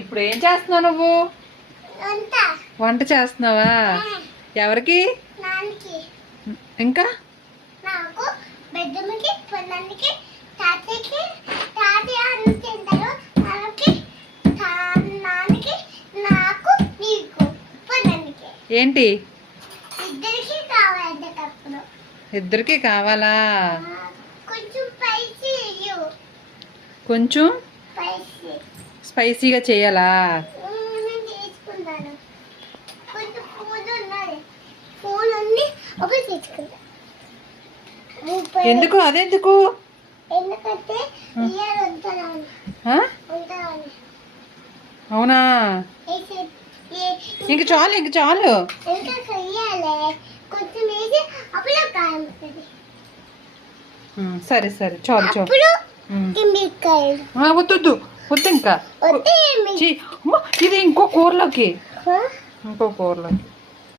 ఇప్పుడు ఏం చేస్తున్నావు నువ్వు? వంట చేస్తున్నావా? ఎవరికి? ఇంకా ఏంటి? ఇద్దరికి కావాలా? కొంచెం స్పైసీగా చేయాలా? ఎందుకు? అదెందుకు? అవునా? ఇంక చాలు, ఇంక చాలు. సరే సరే, చాలు చాలు. వద్దు వద్దు, ఇంకా ఇది ఇంకో కూరలోకి.